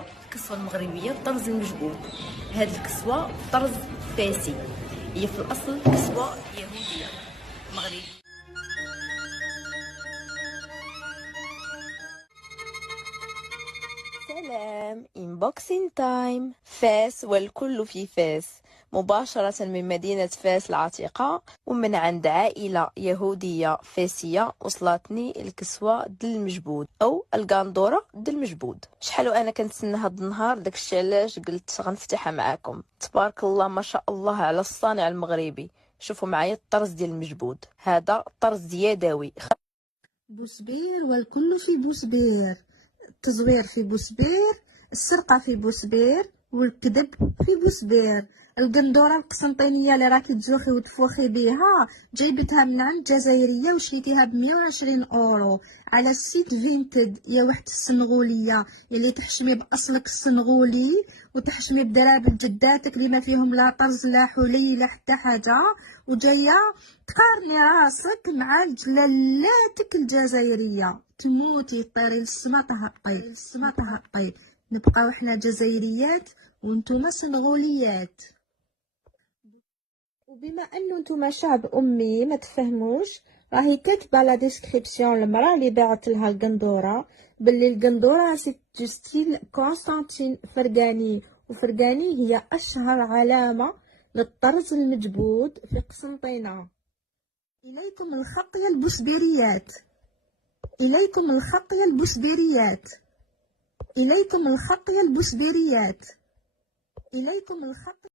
الكسوة المغربية بالطرز المجبول. هذه الكسوة طرز فارسي، هي في الأصل كسوة يهودية مغربية. سلام انبوكسين تايم. فاس والكل في فاس، مباشرة من مدينة فاس العتيقة ومن عند عائلة يهودية فاسية وصلتني الكسوة ديال المجبود أو القندورة ديال المجبود. شحال وأنا كنتسنى هاد النهار، داكشي علاش قلت غنفتحها معاكم. تبارك الله ما شاء الله على الصانع المغربي. شوفوا معايا الطرز ديال المجبود، هذا طرز يدوي. بوسبير والكل في بوسبير، التزوير في بوسبير، السرقة في بوسبير، والكذب في بوسبير. القندورة القسنطينية اللي راكي تزوخي وتفوخي بيها جايبتها من عند جزائرية وشريتيها ب120 أورو على السيت فينتد يا وحدة السنغولية اللي تحشمي بأصلك السنغولي وتحشمي بدرابة جداتك اللي ما فيهم لا طرز لا حلي لا حتى حاجة، وجاية تقارني راسك مع جلالاتك الجزائرية. تموتي طيري للسما تهبطي. نبقاو حنا جزائريات وانتوما سنغوليات. وبما انو نتوما شعب امي ما تفهموش، راهي كاتبه لا ديسكريبسيون المراه اللي باعت لها القندوره باللي القندوره سي ستيل كونستانتين فرغاني، وفرغاني هي اشهر علامه للطرز المجبود في قسنطينه. اليكم الخط يا البوسبيريات، اليكم الخط يا البوسبيريات، اليكم الخط يا البوسبيريات، اليكم الخط.